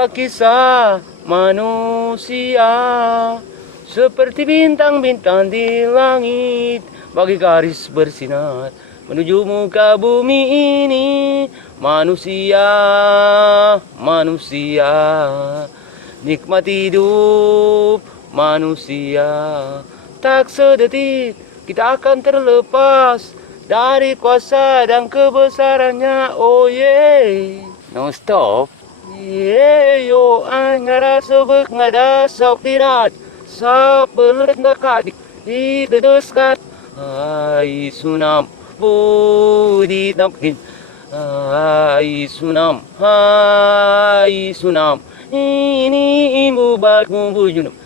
sebuah kisah manusia seperti bintang-bintang di langit bagi garis bersinar menuju muka bumi ini. Manusia, manusia, nikmat hidup manusia. Tak sedetik kita akan terlepas dari kuasa dan kebesarannya. Oh yeah. No stop. Yeah, yo angara sebek ngada sok tirat. Sok belet ngakadik di dedeskat. Ai sunam budi tamkin. Hai sunam, ini ibu batmu bujunum.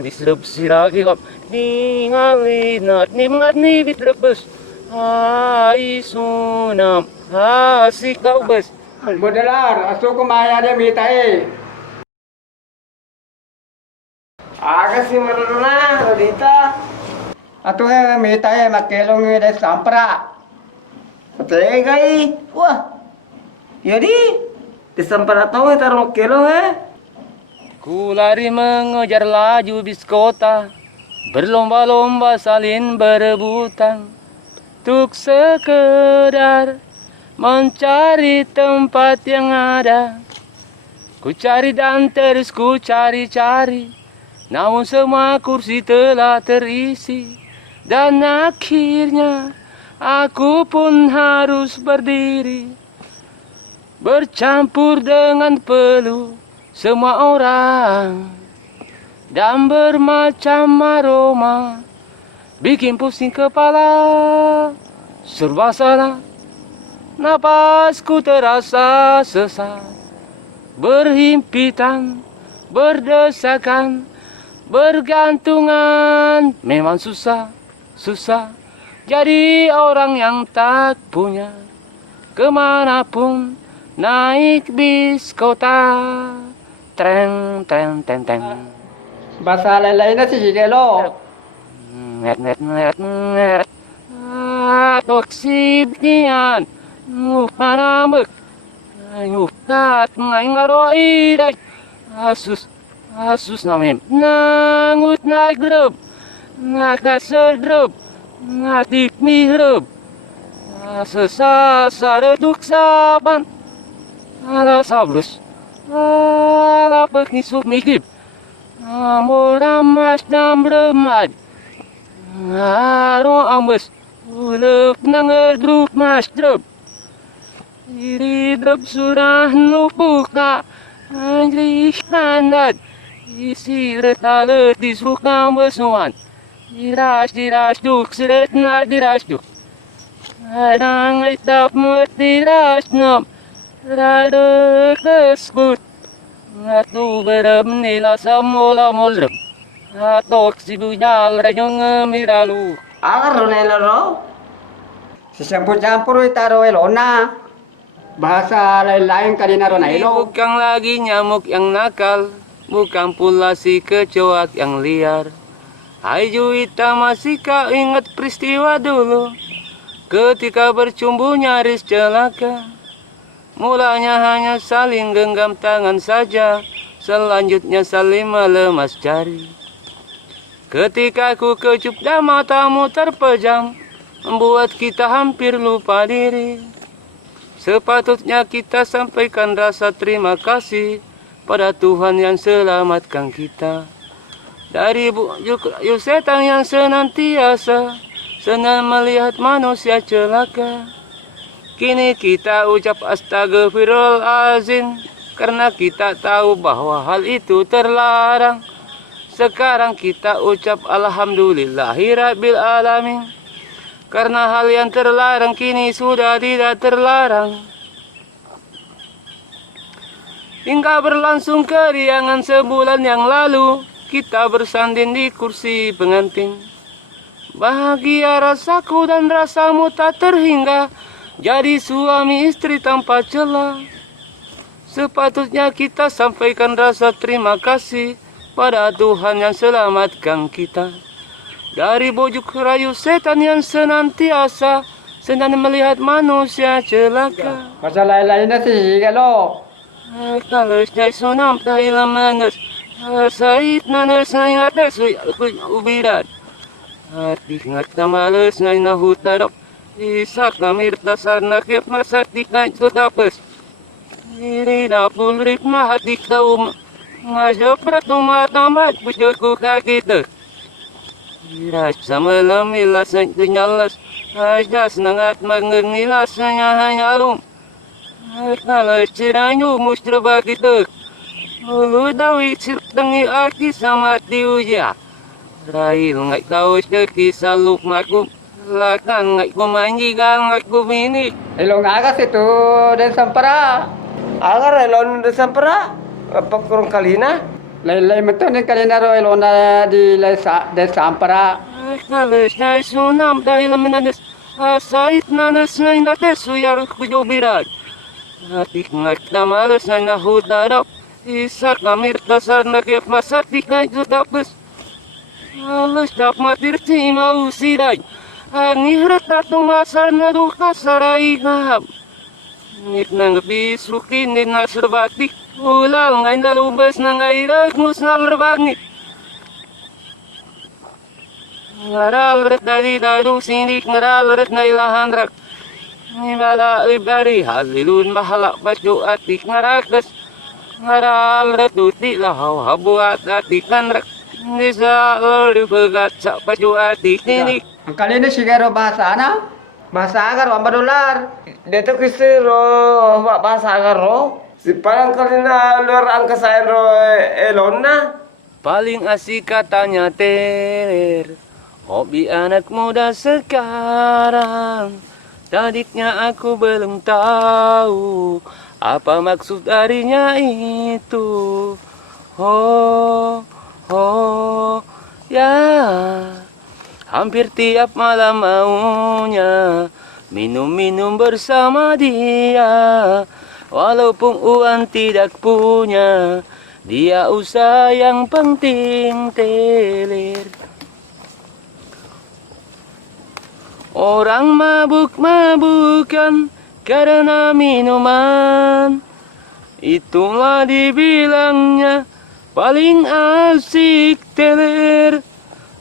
Diserap siraki kap, dingalinat nimat nibit rebus. Hai sunam, asik kau bes. Modelar, aso ko maya dia mitai. Aga si Maruna, Rodita. Ato mitai makelong de sampra. Tegai. Wah. Jadi, disamparato taruh kilo Ku lari mengejar laju bis kota, berlomba-lomba saling berebutan, untuk sekedar mencari tempat yang ada. Ku cari dan terus ku cari-cari, namun semua kursi telah terisi, dan akhirnya aku pun harus berdiri, bercampur dengan peluh semua orang, dan bermacam aroma, bikin pusing kepala, serba salah, napasku terasa sesak, berhimpitan, berdesakan, bergantungan, memang susah jadi orang yang tak punya. Kemanapun naik bis kota, tren. Basa lain na si Sigelo. Net. Toksib niyan, panamag, ngukat ngaro iday, asus namin, nangut nagrub, nakasedrub, ngatik mihrub, sesareduk saban, ala sablus, ala peknisuk mikib, amoramas dam remad, aro ambes, ulep nangedruk masdrub, iridrub surah nupuka, anjli standad, isi retalet disukam besuan. Diras duk seret na diras duk. Adang itap mut diras nom. Rada keskut. Ngatu berem nila samola molrem. Atok si bujal rayong miralu. Aga Ronelo ro. Si campur-campur itaro elona. Bahasa lain-lain kanina ro na ilo. Bukan lagi nyamuk yang nakal, bukan pula si kecoak yang liar. Hai Juwita, masihkah ingat peristiwa dulu ketika bercumbu nyaris celaka? Mulanya hanya saling genggam tangan saja, selanjutnya saling melemas jari. Ketika ku kecup dan matamu terpejam, membuat kita hampir lupa diri. Sepatutnya kita sampaikan rasa terima kasih pada Tuhan yang selamatkan kita dari bujuk setan yang senantiasa senang melihat manusia celaka. Kini kita ucap astagfirullahaladzim karena kita tahu bahwa hal itu terlarang. Sekarang kita ucap alhamdulillahirabbil alamin karena hal yang terlarang kini sudah tidak terlarang. Hingga berlangsung keriangan sebulan yang lalu, kita bersanding di kursi pengantin. Bahagia rasaku dan rasamu tak terhingga, jadi suami istri tanpa celah. Sepatutnya kita sampaikan rasa terima kasih pada Tuhan yang selamatkan kita dari bujuk rayu setan yang senantiasa senang melihat manusia celaka. Bahasa lain-lain na si Sigelo. Kalau saya sunam tahu manas, saya nanas saya ada ubirat. Hati ngata malas ngay nahutarap. Isak kamir tasar nakip masatik na ito tapos. Iri na pulrik mahatik daw. Nga pra tumatamat pujo ko kakita. Iras sa malam ilas ang tinyalas. Ajas nangat magngilas na niya hanyarum. At nalas siranyo mustra bakita. Ulu daw isip tangi aki sa mati uya. Rahil ngay kaos na kisaluk makum. Lakan ngay kumanjigan ngay kumini. Ilong agas itu dan sampara. Agar elon de sampara. Apa kurang kalina? Lain-lain itu nih kalian naro ilona di dan sampara. Kalau saya sunam dahil menanas. Asait nanas na inates suyar kujubirat. Atik ngata malas na nahudarap. Isa kamir tasar nakip masatik na ito tapos. Alas dap matirti mausiray. Ang ihrat at tumasar na duka saray kahap. Nit nang bisukin din na serbatik. Ulang ngay nalubas na ngay ragmus na berbangit. Ngaralat dari daru sinik ngaralat na ilahandrak. Ngimala ibari halilun mahalak basyo atik ngarakas. Ngaralat uti lahaw habuat atik kanrak. Nisa oribagat sa basyo atik ninik. Ang kalian sigaro bahasa ana? Bahasa agar wamba dolar. Dito kasi ro bahasa agar ro. Si parang kalina luar angka saya ro elon na. Paling asik katanya teler. Hobi anak muda sekarang. Tadiknya aku belum tahu apa maksud darinya itu. Oh, oh, ya. Hampir tiap malam maunya minum-minum bersama dia. Walaupun uang tidak punya, dia usaha yang penting teler. Orang mabuk-mabukan karena minuman. Itulah dibilangnya paling asik teler.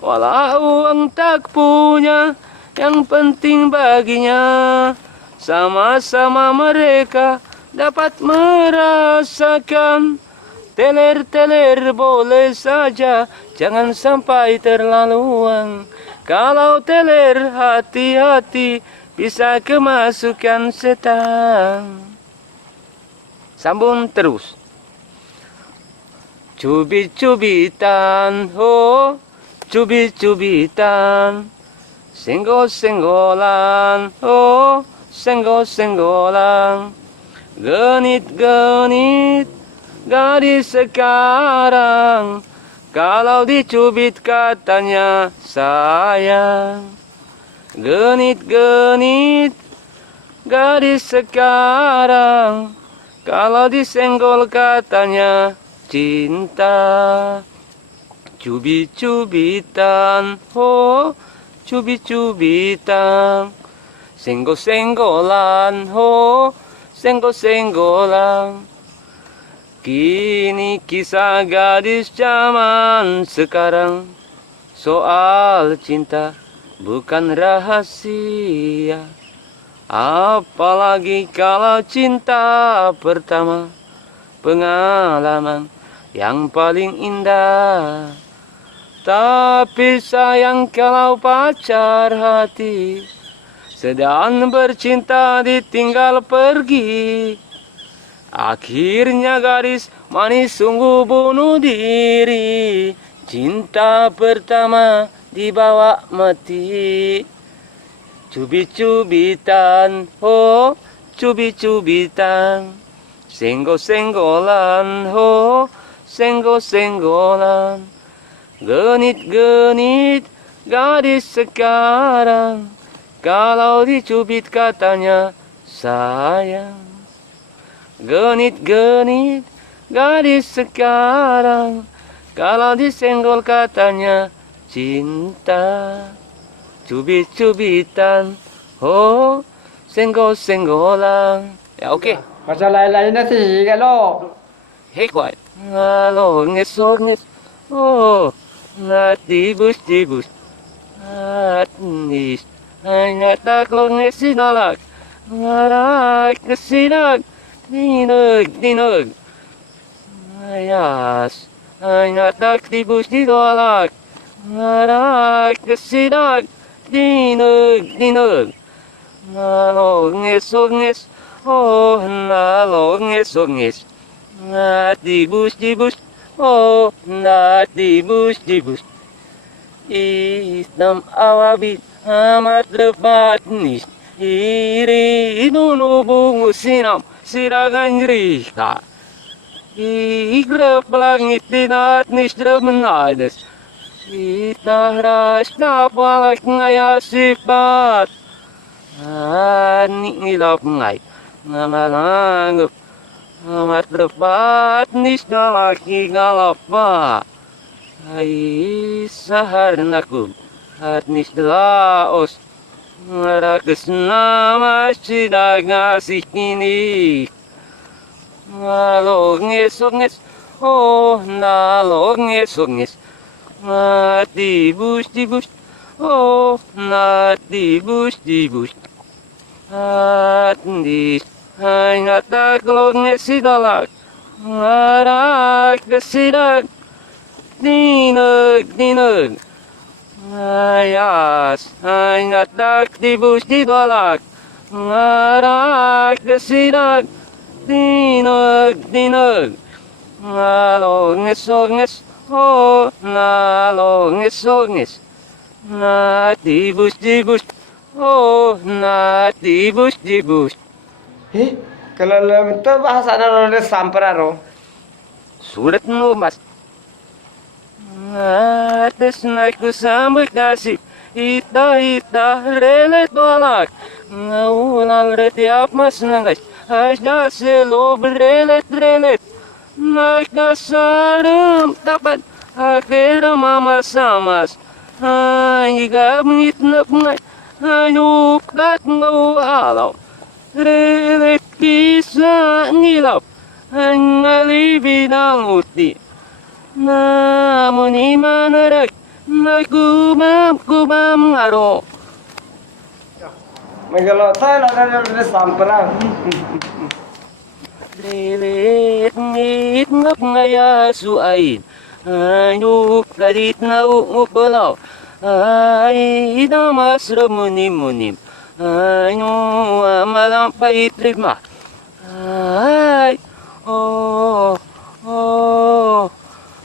Walau uang tak punya, yang penting baginya sama-sama mereka dapat merasakan. Teler-teler boleh saja, jangan sampai terlaluan. Kalau teler hati-hati, bisa kemasukan setan. Sambung terus. Cubit-cubitan, oh, cubit-cubitan. Senggol-senggolan, oh, senggol-senggolan. Genit-genit, gadis sekarang. Kalau dicubit katanya sayang. Genit-genit, gadis sekarang. Kalau disenggol katanya cinta. Cubit-cubitan, oh, cubit-cubitan. Senggol-senggolan, oh, senggol-senggolan. Kini kisah gadis zaman sekarang. Soal cinta bukan rahasia. Apalagi kalau cinta pertama. Pengalaman yang paling indah. Tapi sayang kalau pacar hati sedang bercinta ditinggal pergi. Akhirnya gadis manis sungguh bunuh diri. Cinta pertama dibawa mati. Cubit-cubitan, oh, cubit-cubitan. Senggol-senggolan, oh, senggol-senggolan. Genit-genit, gadis sekarang. Kalau dicubit katanya sayang. Genit-genit, gadis sekarang. Kalau disenggol katanya cinta. Cubit-cubitan, oh, senggol-senggolan. Ya oke. Masa lain-lain na si Galo. Hekwat. Ngalongis, ongis. Oh, natibus, tibus. Atnis. Ay nataklongis sinalak. Ngarak kesinag. Dinag, dinag. Ayas. Ay nataktibus, dinalak. Ngarak kesinag. Dinag, dinag. Ngalongis, ongis. Oh, ngalongis, ongis. Natibus, tibus. Oh, natibus, tibus. Islam awabit amat lebatnis. Iri nunubung sinam siragan rista. Igrap langit dinatnis dremenades. Itahras napalak ngaya sifat. Anik ngilap ngay. Ngamalangap. Amat lebatnis nalaki ngalapa. Ay sahar nakum. Atnis laos. Ngarakas nama sidag ngasih kini. Ngalongis-ongis, oh nalongis-ongis. Natibus-tibus, oh natibus-tibus. Atnis, ay nataklongis sidalak. Ngarak kesidag, dinag, dinag. Ayas, ay natakdibus di balak. Ngarak kesinag, dinag, dinag. Ngalongis-ongis, oh, ngalongis-ongis. Natibus-dibus, oh, natibus-dibus. Kalau itu bahasa naro samperaro. Surat mo, mas. Atas naik sambut kasih. Ita relet balak. Ngaulang retiap mas nangis. Asda selo berelet. Naik sarem tapat. Akhirnya mama samas. Hingga menit ngai. Ayuk kat ngawalau. Relet kisah ngilap. Hangalibin ang uti. Namun imanarak na kumam ngaro. Megalo tayo lang na sampera. Lilit ngit ngap ngaya suain. Ayuk karit na umupalaw. Ay damas ramunim. Ayo malampay trima. Ay oh.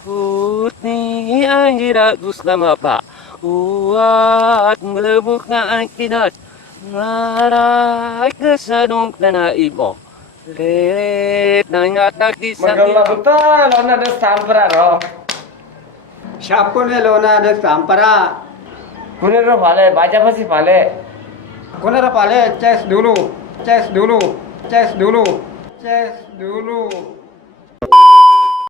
Putih anjira duslama pa. Uat melebuk na ang kinat. Ngaray kasadong na ibo. Lelet na ngatak di sa Megalo betul lo na samperaro. Siap ko Lona de Sampara. Kunero vale, baca pasti vale. Kunara pale, ces dulu.